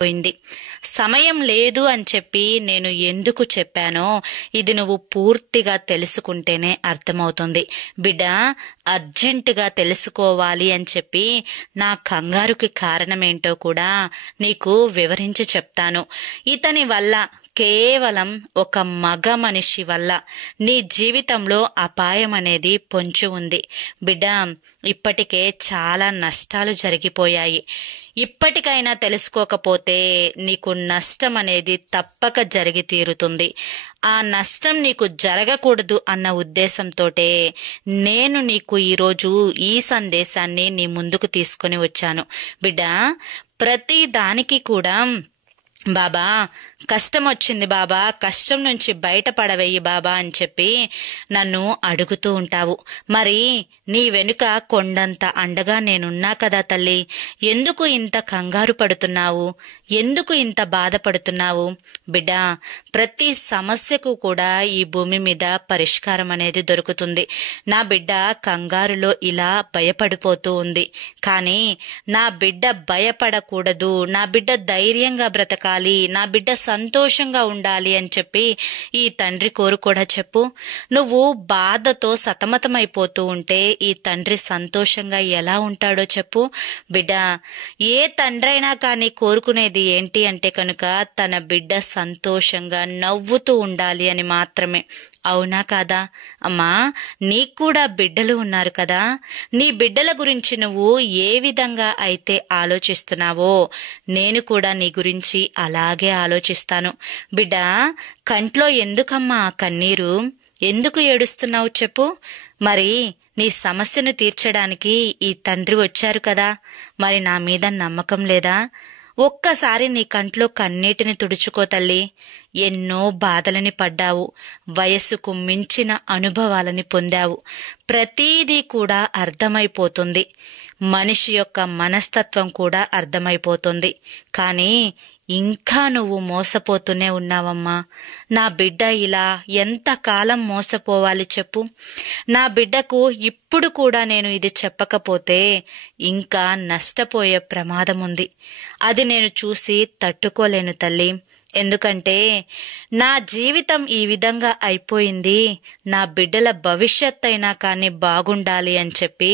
పోయింది. సమయం లేదు అని చెప్పి నేను ఎందుకు చెప్పానో ఇది నువ్వు పూర్తిగా తెలుసుకుంటేనే అర్థమవుతుంది. బిడ్డ, అర్జెంటుగా తెలుసుకోవాలి అని చెప్పి నా కంగారుకి కారణమేంటో కూడా నీకు వివరించి చెప్తాను. ఇతని వల్ల, కేవలం ఒక మగ మనిషి వల్ల నీ జీవితంలో అపాయం అనేది పొంచి ఉంది. బిడ్డ, ఇప్పటికే చాలా నష్టాలు జరిగిపోయాయి. ఇప్పటికైనా తెలుసుకోకపోతే నీకు నష్టం అనేది తప్పక జరిగి తీరుతుంది. ఆ నష్టం నీకు జరగకూడదు అన్న ఉద్దేశంతోటే నేను నీకు ఈరోజు ఈ సందేశాన్ని నీ ముందుకు తీసుకొని వచ్చాను. బిడ్డ, ప్రతి దానికి కూడా బాబా కష్టం వచ్చింది బాబా, కష్టం నుంచి బయటపడవేయి బాబా అని చెప్పి నన్ను అడుగుతూ ఉంటావు. మరి నీ వెనుక కొండంత అండగా నేనున్నా కదా తల్లి. ఎందుకు ఇంత కంగారు పడుతున్నావు? ఎందుకు ఇంత బాధపడుతున్నావు? బిడ్డ, ప్రతి సమస్యకు కూడా ఈ భూమి మీద పరిష్కారం అనేది దొరుకుతుంది. నా బిడ్డ కంగారులో ఇలా భయపడిపోతూ ఉంది. కానీ నా బిడ్డ భయపడకూడదు, నా బిడ్డ ధైర్యంగా బ్రతకాలి, నా బిడ్డ సంతోషంగా ఉండాలి అని చెప్పి ఈ తండ్రి కోరు కూడా చెప్పు. నువ్వు బాధతో సతమతమైపోతూ ఉంటే ఈ తండ్రి సంతోషంగా ఎలా ఉంటాడో చెప్పు. బిడ్డ, ఏ తండ్రైనా కానీ కోరుకునేది ఏంటి అంటే కనుక తన బిడ్డ సంతోషంగా నవ్వుతూ ఉండాలి అని మాత్రమే. అవునా కాదా అమ్మా? నీకు కూడా బిడ్డలు ఉన్నారు కదా. నీ బిడ్డల గురించి నువ్వు ఏ విధంగా అయితే ఆలోచిస్తున్నావో నేను కూడా నీ గురించి అలాగే ఆలోచిస్తాను. బిడ్డ, కంట్లో ఎందుకమ్మా కన్నీరు? ఎందుకు ఏడుస్తున్నావు చెప్పు. మరి నీ సమస్యను తీర్చడానికి ఈ తండ్రి వచ్చారు కదా, మరి నా మీద నమ్మకం లేదా? ఒక్కసారి నీ కంట్లో కన్నీటిని తుడుచుకో తల్లి. ఎన్నో బాధలని పడ్డావు, వయస్సుకు మించిన అనుభవాలని పొందావు. ప్రతీదీ కూడా అర్థమైపోతుంది. మనిషి యొక్క మనస్తత్వం కూడా అర్థమైపోతుంది. కానీ ఇంకా నువ్వు మోసపోతూనే ఉన్నావమ్మా. నా బిడ్డ ఇలా ఎంతకాలం మోసపోవాలి చెప్పు. నా బిడ్డకు ఇప్పుడు కూడా నేను ఇది చెప్పకపోతే ఇంకా నష్టపోయే ప్రమాదం ఉంది. అది నేను చూసి తట్టుకోలేను తల్లి. ఎందుకంటే నా జీవితం ఈ విధంగా అయిపోయింది, నా బిడ్డల భవిష్యత్ అయినా కానీ బాగుండాలి అని చెప్పి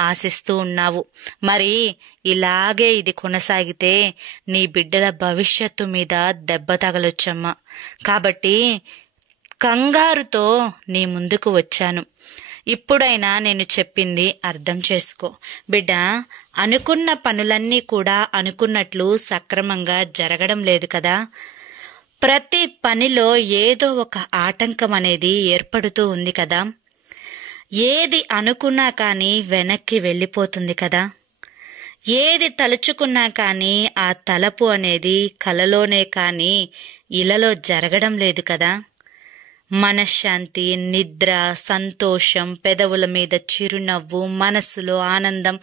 ఆశిస్తూ ఉన్నావు. మరి ఇలాగే ఇది కొనసాగితే నీ బిడ్డల భవిష్యత్తు మీద దెబ్బ తగలొచ్చమ్మా. కాబట్టి కంగారుతో నీ ముందుకు వచ్చాను. ఇప్పుడైనా నేను చెప్పింది అర్థం చేసుకో. బిడ్డ, అనుకున్న పనులన్నీ కూడా అనుకున్నట్లు సక్రమంగా జరగడం లేదు కదా. ప్రతి పనిలో ఏదో ఒక ఆటంకం అనేది ఏర్పడుతూ ఉంది కదా. ఏది అనుకున్నా కానీ వెనక్కి వెళ్ళిపోతుంది కదా. ఏది తలుచుకున్నా కానీ ఆ తలపు అనేది కలలోనే కానీ ఇలలో జరగడం లేదు కదా. మనశ్శాంతి, నిద్ర, సంతోషం, పెదవుల మీద చిరునవ్వు, మనస్సులో ఆనందం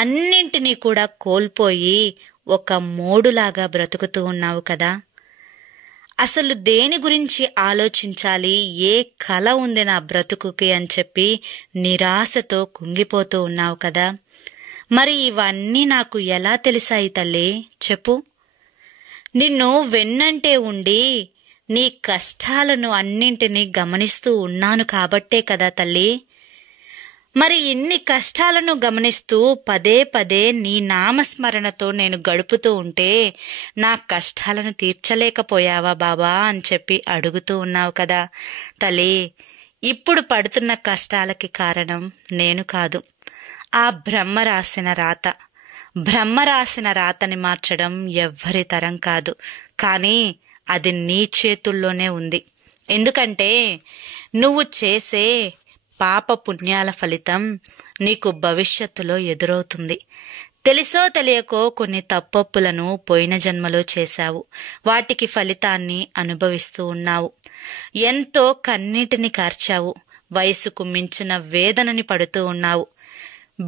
అన్నింటినీ కూడా కోల్పోయి ఒక మోడులాగా బ్రతుకుతూ ఉన్నావు కదా. అసలు దేని గురించి ఆలోచించాలి, ఏ కల ఉంది నా బ్రతుకుకి అని చెప్పి నిరాశతో కుంగిపోతూ ఉన్నావు కదా. మరి ఇవన్నీ నాకు ఎలా తెలిసాయి తల్లి చెప్పు. నిన్ను వెన్నంటే ఉండి నీ కష్టాలను అన్నింటినీ గమనిస్తూ ఉన్నాను కాబట్టే కదా తల్లి. మరి ఇన్ని కష్టాలను గమనిస్తూ పదే పదే నీ నామస్మరణతో నేను గడుపుతూ ఉంటే నా కష్టాలను తీర్చలేకపోయావా బాబా అని చెప్పి అడుగుతూ ఉన్నావు కదా తల్లి. ఇప్పుడు పడుతున్న కష్టాలకి కారణం నేను కాదు, ఆ బ్రహ్మ రాసిన రాత. బ్రహ్మ రాసిన రాతని మార్చడం ఎవ్వరి తరం కాదు. కానీ అది నీ చేతుల్లోనే ఉంది. ఎందుకంటే నువ్వు చేసే పాప పుణ్యాల ఫలితం నీకు భవిష్యత్తులో ఎదురవుతుంది. తెలిసో తెలియకో కొన్ని తప్పొప్పులను పోయిన జన్మలో చేశావు. వాటికి ఫలితాన్ని అనుభవిస్తూ ఉన్నావు. ఎంతో కన్నీటిని కార్చావు. వయసుకు మించిన వేదనని పడుతూ ఉన్నావు.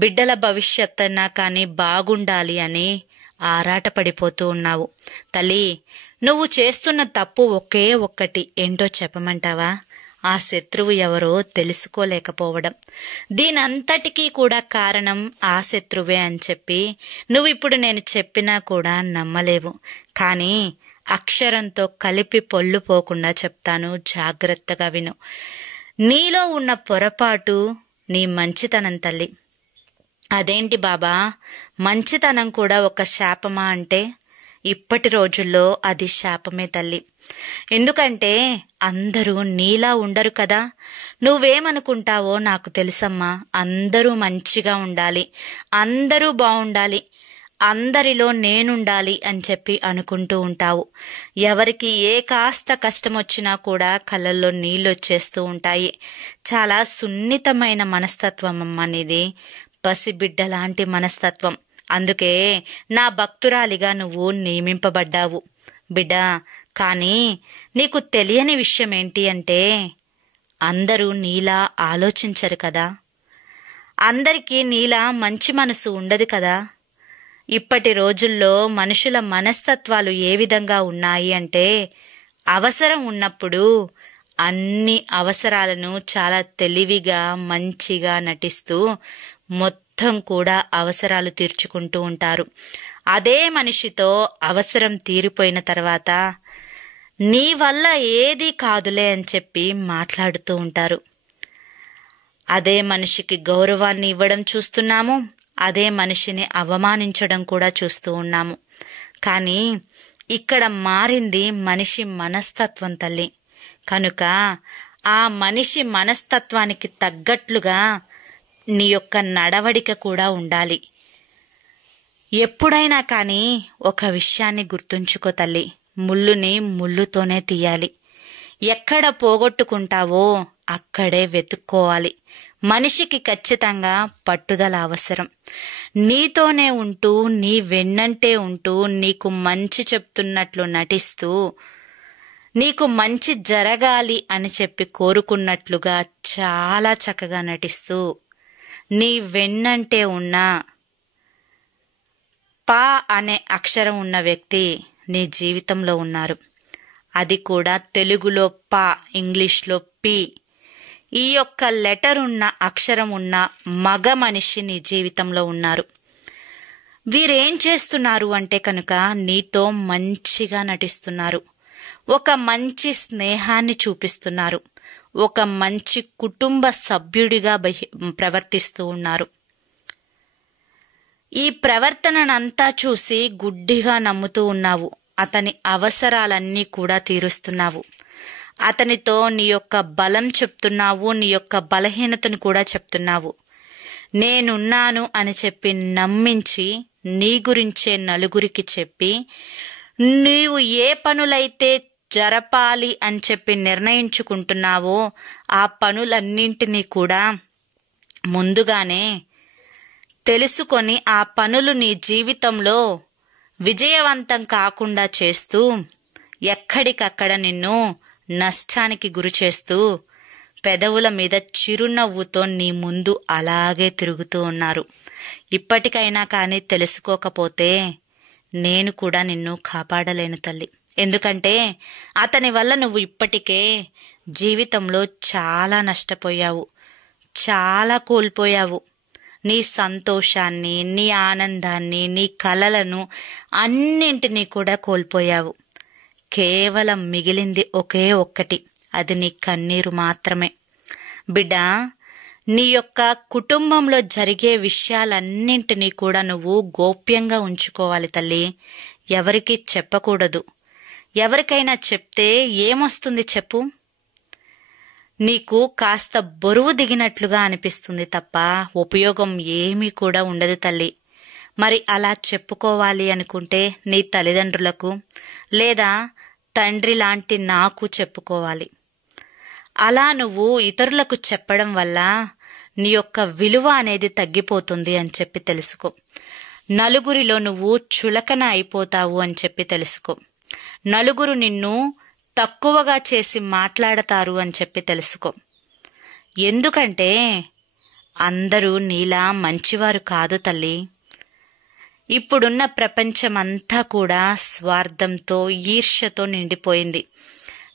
బిడ్డల భవిష్యత్తైనా కానీ బాగుండాలి అని ఆరాటపడిపోతూ ఉన్నావు. తల్లి, నువ్వు చేస్తున్న తప్పు ఒకే ఒక్కటి ఏంటో చెప్పమంటావా? ఆ శత్రువు ఎవరో తెలుసుకోలేకపోవడం. దీనంతటికీ కూడా కారణం ఆ శత్రువే అని చెప్పి నువ్వు ఇప్పుడు నేను చెప్పినా కూడా నమ్మలేవు. కానీ అక్షరంతో కలిపి పొల్లు పోకుండా చెప్తాను, జాగ్రత్తగా విను. నీలో ఉన్న పొరపాటు నీ మంచితనం తల్లి. అదేంటి బాబా, మంచితనం కూడా ఒక శాపమా అంటే ఇప్పటి రోజుల్లో అది శాపమే తల్లి. ఎందుకంటే అందరూ నీలా ఉండరు కదా. నువ్వేమనుకుంటావో నాకు తెలుసమ్మా. అందరూ మంచిగా ఉండాలి, అందరూ బాగుండాలి, అందరిలో నేనుండాలి అని చెప్పి అనుకుంటూ ఉంటావు. ఎవరికి ఏ కాస్త కష్టం వచ్చినా కూడా కళ్ళల్లో నీళ్ళొచ్చేస్తూ ఉంటాయి. చాలా సున్నితమైన మనస్తత్వం అమ్మ నీది, పసిబిడ్డ లాంటి మనస్తత్వం. అందుకే నా భక్తురాలిగా నువ్వు నియమింపబడ్డావు బిడ్డా. కానీ నీకు తెలియని విషయం ఏంటి అంటే అందరూ నీలా ఆలోచించరు కదా. అందరికీ నీలా మంచి మనసు ఉండదు కదా. ఇప్పటి రోజుల్లో మనుషుల మనస్తత్వాలు ఏ విధంగా ఉన్నాయి అంటే అవసరం ఉన్నప్పుడు అన్ని అవసరాలను చాలా తెలివిగా మంచిగా నటిస్తూ మొత్తం కూడా అవసరాలు తీర్చుకుంటూ ఉంటారు. అదే మనిషితో అవసరం తీరిపోయిన తర్వాత నీ వల్ల ఏదీ కాదులే అని చెప్పి మాట్లాడుతూ ఉంటారు. అదే మనిషికి గౌరవాన్ని ఇవ్వడం చూస్తున్నాము, అదే మనిషిని అవమానించడం కూడా చూస్తూ ఉన్నాము. కానీ ఇక్కడ మారింది మనిషి మనస్తత్వం తల్లి. కనుక ఆ మనిషి మనస్తత్వానికి తగ్గట్లుగా నీ యొక్క నడవడిక కూడా ఉండాలి. ఎప్పుడైనా కానీ ఒక విషయాన్ని గుర్తుంచుకో తల్లి, ముళ్ళుని ముళ్ళుతోనే తీయాలి. ఎక్కడ పోగొట్టుకుంటావో అక్కడే వెతుక్కోవాలి. మనిషికి ఖచ్చితంగా పట్టుదల అవసరం. నీతోనే ఉంటూ నీ వెన్నంటే ఉంటూ నీకు మంచి చెప్తున్నట్లు నటిస్తూ నీకు మంచి జరగాలి అని చెప్పి కోరుకున్నట్లుగా చాలా చక్కగా నటిస్తూ నీ వెన్నంటే ఉన్న పా అనే అక్షరం ఉన్న వ్యక్తి నీ జీవితంలో ఉన్నారు. అది కూడా తెలుగులో పా, ఇంగ్లీష్లో పి. ఈ యొక్క లెటర్ ఉన్న అక్షరం ఉన్న మగ మనిషి నీ జీవితంలో ఉన్నారు. వీరేం చేస్తున్నారు అంటే కనుక నీతో మంచిగా నటిస్తున్నారు, ఒక మంచి స్నేహాన్ని చూపిస్తున్నారు, ఒక మంచి కుటుంబ సభ్యుడిగా ప్రవర్తిస్తూ ఉన్నారు. ఈ ప్రవర్తనంతా చూసి గుడ్డిగా నమ్ముతూ ఉన్నావు. అతని అవసరాలన్నీ కూడా తీరుస్తున్నావు. అతనితో నీ యొక్క బలం చెప్తున్నావు, నీ యొక్క బలహీనతను కూడా చెప్తున్నావు. నేనున్నాను అని చెప్పి నమ్మించి నీ గురించే నలుగురికి చెప్పి నీవు ఏ పనులైతే జరపాలి అని చెప్పి నిర్ణయించుకుంటున్నావో ఆ పనులన్నింటినీ కూడా ముందుగానే తెలుసుకొని ఆ పనులు నీ జీవితంలో విజయవంతం కాకుండా చేస్తూ ఎక్కడికక్కడ నిన్ను నష్టానికి గురి చేస్తూ పెదవుల మీద చిరునవ్వుతో నీ ముందు అలాగే తిరుగుతూ ఉన్నారు. ఇప్పటికైనా కానీ తెలుసుకోకపోతే నేను కూడా నిన్ను కాపాడలేను తల్లి. ఎందుకంటే అతని వల్ల నువ్వు ఇప్పటికే జీవితంలో చాలా నష్టపోయావు, చాలా కోల్పోయావు. నీ సంతోషాన్ని, నీ ఆనందాన్ని, నీ కలలను అన్నింటినీ కూడా కోల్పోయావు. కేవలం మిగిలింది ఒకే ఒక్కటి, అది నీ కన్నీరు మాత్రమే. బిడ్డా, నీ యొక్క కుటుంబంలో జరిగే విషయాలన్నింటినీ కూడా నువ్వు గోప్యంగా ఉంచుకోవాలి తల్లి. ఎవరికి చెప్పకూడదు. ఎవరికైనా చెప్తే ఏమొస్తుంది చెప్పు? నీకు కాస్త బరువు దిగినట్లుగా అనిపిస్తుంది తప్ప ఉపయోగం ఏమీ కూడా ఉండదు తల్లి. మరి అలా చెప్పుకోవాలి అనుకుంటే నీ తల్లిదండ్రులకు లేదా తండ్రి లాంటి నాకు చెప్పుకోవాలి. అలా నువ్వు ఇతరులకు చెప్పడం వల్ల నీ యొక్క విలువ అనేది తగ్గిపోతుంది అని చెప్పి తెలుసుకో. నలుగురిలో నువ్వు చులకన అయిపోతావు అని చెప్పి తెలుసుకో. నలుగురు నిన్ను తక్కువగా చేసి మాట్లాడతారు అని చెప్పి తెలుసుకో. ఎందుకంటే అందరూ నీలా మంచివారు కాదు తల్లి. ఇప్పుడున్న ప్రపంచమంతా కూడా స్వార్థంతో, ఈర్ష్యతో నిండిపోయింది.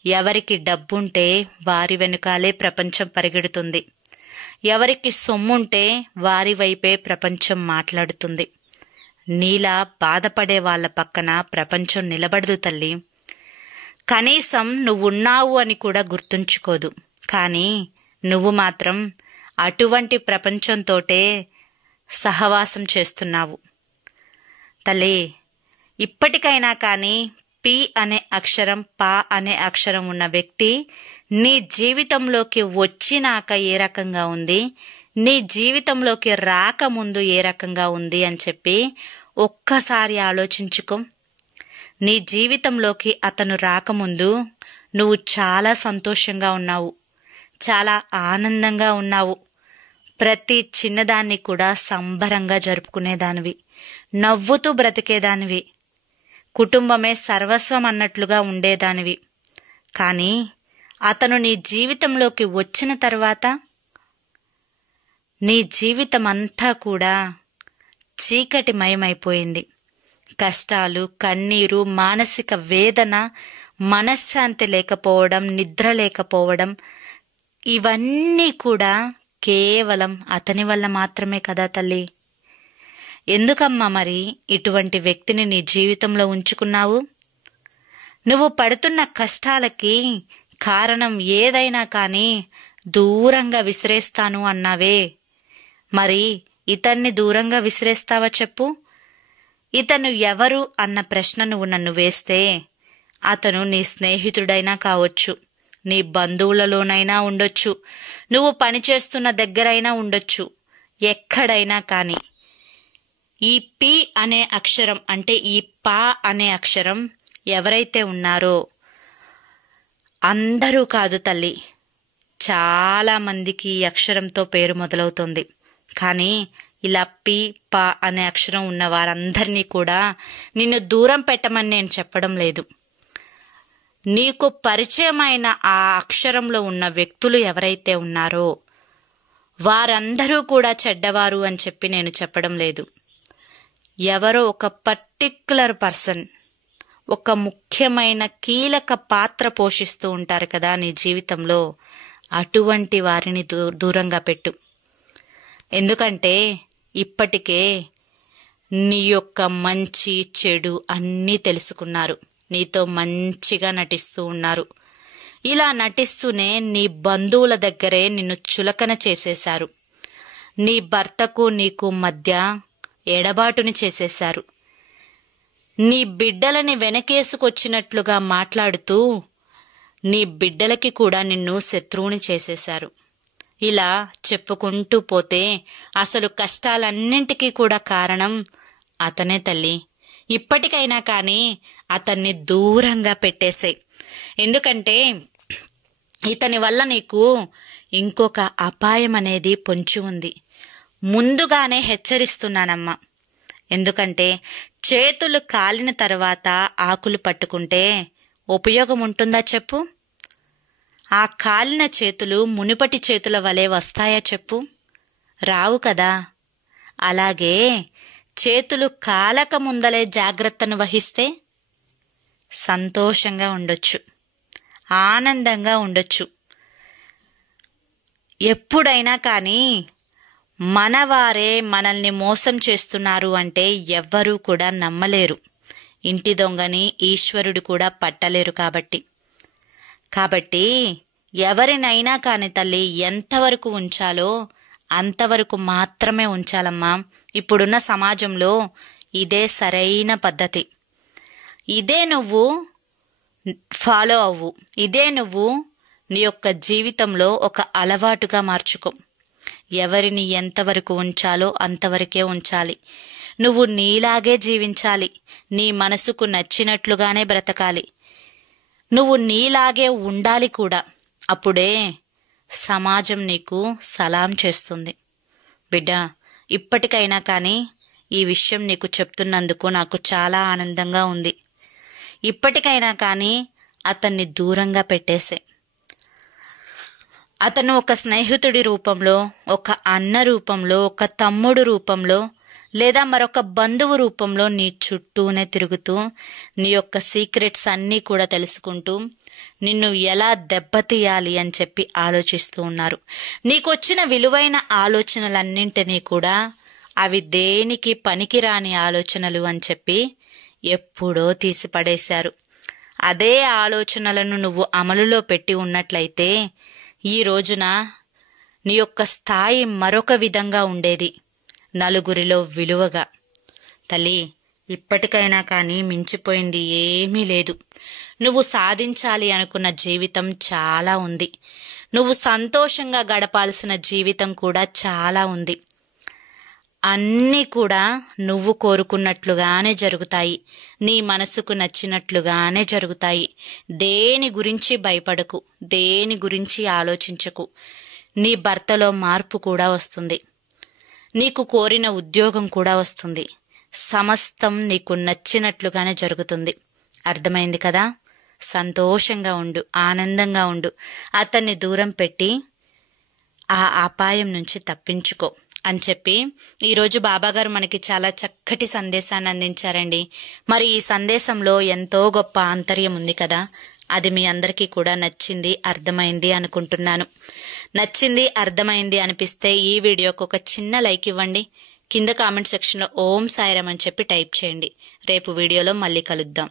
ఎవరికి డబ్బుంటే వారి వెనుకాలే ప్రపంచం పరిగెడుతుంది. ఎవరికి సొమ్ముంటే వారి వైపే ప్రపంచం మాట్లాడుతుంది. నీలా బాధపడే వాళ్ళ పక్కన ప్రపంచం నిలబడదు తల్లి. కనీసం నువ్వున్నావు అని కూడా గుర్తుంచుకోదు. కానీ నువ్వు మాత్రం అటువంటి ప్రపంచంతోటే సహవాసం చేస్తున్నావు. తల్లి, ఇప్పటికైనా కానీ పి అనే అక్షరం, పా అనే అక్షరం ఉన్న వ్యక్తి నీ జీవితంలోకి వచ్చినాక ఏ రకంగా ఉంది, నీ జీవితంలోకి రాకముందు ఏ రకంగా ఉంది అని చెప్పి ఒక్కసారి ఆలోచించుకో. నీ జీవితంలోకి అతను రాకముందు నువ్వు చాలా సంతోషంగా ఉన్నావు, చాలా ఆనందంగా ఉన్నావు. ప్రతి చిన్నదాన్ని కూడా సంబరంగా జరుపుకునేదానివి, నవ్వుతూ బ్రతికేదానివి, కుటుంబమే సర్వస్వం అన్నట్లుగా ఉండేదానివి. కానీ అతను నీ జీవితంలోకి వచ్చిన తర్వాత నీ జీవితం అంతా కూడా చీకటిమయమైపోయింది. కష్టాలు, కన్నీరు, మానసిక వేదన, మనశ్శాంతి లేకపోవడం, నిద్ర లేకపోవడం, ఇవన్నీ కూడా కేవలం అతని వల్ల మాత్రమే కదా తల్లి. ఎందుకమ్మా మరి ఇటువంటి వ్యక్తిని నీ జీవితంలో ఉంచుకున్నావు? నువ్వు పడుతున్న కష్టాలకి కారణం ఏదైనా కానీ దూరంగా విసిరేస్తాను అన్నావే, మరి ఇతన్ని దూరంగా విసిరేస్తావా చెప్పు? ఇతను ఎవరు అన్న ప్రశ్న నువ్వు నన్ను వేస్తే, అతను నీ స్నేహితుడైనా కావచ్చు, నీ బంధువులలోనైనా ఉండొచ్చు, నువ్వు పనిచేస్తున్న దగ్గరైనా ఉండొచ్చు, ఎక్కడైనా కానీ ఈ పి అనే అక్షరం అంటే ఈ పా అనే అక్షరం ఎవరైతే ఉన్నారో అందరూ కాదు తల్లి, చాలా మందికి ఈ అక్షరంతో పేరు మొదలవుతుంది. కానీ ఇలా పి, పా అనే అక్షరం ఉన్న వారందరినీ కూడా నిన్ను దూరం పెట్టమని నేను చెప్పడం లేదు. నీకు పరిచయమైన ఆ అక్షరంలో ఉన్న వ్యక్తులు ఎవరైతే ఉన్నారో వారందరూ కూడా చెడ్డవారు అని చెప్పి నేను చెప్పడం లేదు. ఎవరో ఒక పర్టిక్యులర్ పర్సన్, ఒక ముఖ్యమైన కీలక పాత్ర పోషిస్తూ ఉంటారు కదా నీ జీవితంలో, అటువంటి వారిని దూరంగా పెట్టు. ఎందుకంటే ఇప్పటికే నీ యొక్క మంచి చెడు అన్నీ తెలుసుకున్నారు, నీతో మంచిగా నటిస్తూ ఉన్నారు. ఇలా నటిస్తూనే నీ బంధువుల దగ్గరే నిన్ను చులకన చేసేశారు. నీ భర్తకు నీకు మధ్య ఎడబాటుని చేసేశారు. నీ బిడ్డలని వెనకేసుకొచ్చినట్లుగా మాట్లాడుతూ నీ బిడ్డలకి కూడా నిన్ను శత్రువుని చేసేశారు. ఇలా చెప్పుకుంటూ పోతే అసలు కష్టాలన్నింటికీ కూడా కారణం అతనే తల్లి. ఇప్పటికైనా కానీ అతన్ని దూరంగా పెట్టేసేయ్. ఎందుకంటే ఇతని వల్ల నీకు ఇంకొక అపాయం అనేది పొంచి ఉంది. ముందుగానే హెచ్చరిస్తున్నానమ్మా. ఎందుకంటే చేతులు కాలిన తర్వాత ఆకులు పట్టుకుంటే ఉపయోగం ఉంటుందా చెప్పు? ఆ కాలిన చేతులు మునుపటి చేతుల వలె వస్తాయా చెప్పు? రావు కదా. అలాగే చేతులు కాలక ముందలే జాగ్రత్తను వహిస్తే సంతోషంగా ఉండొచ్చు, ఆనందంగా ఉండొచ్చు. ఎప్పుడైనా కానీ మనవారే మనల్ని మోసం చేస్తున్నారు అంటే ఎవ్వరూ కూడా నమ్మలేరు. ఇంటి దొంగని ఈశ్వరుడు కూడా పట్టలేరు. కాబట్టి ఎవరినైనా కాని తల్లి ఎంతవరకు ఉంచాలో అంతవరకు మాత్రమే ఉంచాలమ్మా. ఇప్పుడున్న సమాజంలో ఇదే సరైన పద్ధతి. ఇదే నువ్వు ఫాలో అవ్వు. ఇదే నువ్వు నీ యొక్క జీవితంలో ఒక అలవాటుగా మార్చుకో. ఎవరిని ఎంతవరకు ఉంచాలో అంతవరకే ఉంచాలి. నువ్వు నీలాగే జీవించాలి. నీ మనసుకు నచ్చినట్లుగానే బ్రతకాలి. నువ్వు నీలాగే ఉండాలి కూడా. అప్పుడే సమాజం నీకు సలాం చేస్తుంది. బిడ్డ, ఇప్పటికైనా కానీ ఈ విషయం నీకు చెప్తున్నందుకు నాకు చాలా ఆనందంగా ఉంది. ఇప్పటికైనా కానీ అతన్ని దూరంగా పెట్టేసే. అతను ఒక స్నేహితుడి రూపంలో, ఒక అన్న రూపంలో, ఒక తమ్ముడు రూపంలో లేదా మరొక బంధువు రూపంలో నీ చుట్టూనే తిరుగుతూ నీ యొక్క సీక్రెట్స్ అన్నీ కూడా తెలుసుకుంటూ నిన్ను ఎలా దెబ్బతీయాలి అని చెప్పి ఆలోచిస్తూ ఉన్నారు. నీకొచ్చిన విలువైన ఆలోచనలన్నింటినీ కూడా అవి దేనికి పనికిరాని ఆలోచనలు అని చెప్పి ఎప్పుడో తీసిపడేశారు. అదే ఆలోచనలను నువ్వు అమలులో పెట్టి ఉన్నట్లయితే ఈ రోజున నీ యొక్క స్థాయి మరొక విధంగా ఉండేది, నలుగురిలో విలువగా. తల్లి, ఇప్పటికైనా కానీ మించిపోయింది ఏమీ లేదు. నువ్వు సాధించాలి అనుకున్న జీవితం చాలా ఉంది. నువ్వు సంతోషంగా గడపాల్సిన జీవితం కూడా చాలా ఉంది. అన్నీ కూడా నువ్వు కోరుకున్నట్లుగానే జరుగుతాయి, నీ మనసుకు నచ్చినట్లుగానే జరుగుతాయి. దేని గురించి భయపడకు, దేని గురించి ఆలోచించకు. నీ భర్తలో మార్పు కూడా వస్తుంది, నీకు కోరిన ఉద్యోగం కూడా వస్తుంది. సమస్తం నీకు నచ్చినట్లుగానే జరుగుతుంది. అర్థమైంది కదా? సంతోషంగా ఉండు, ఆనందంగా ఉండు. అతన్ని దూరం పెట్టి ఆ అపాయం నుంచి తప్పించుకో అని చెప్పి ఈరోజు బాబాగారు మనకి చాలా చక్కటి సందేశాన్ని అందించారండి. మరి ఈ సందేశంలో ఎంతో గొప్ప ఆంతర్యం ఉంది కదా. అది మీ అందరికీ కూడా నచ్చింది, అర్థమైంది అనుకుంటున్నాను. నచ్చింది, అర్థమైంది అనిపిస్తే ఈ వీడియోకి ఒక చిన్న లైక్ ఇవ్వండి. కింద కామెంట్ సెక్షన్లో ఓం సాయిరామ్ అని చెప్పి టైప్ చేయండి. రేపు వీడియోలో మళ్ళీ కలుద్దాం.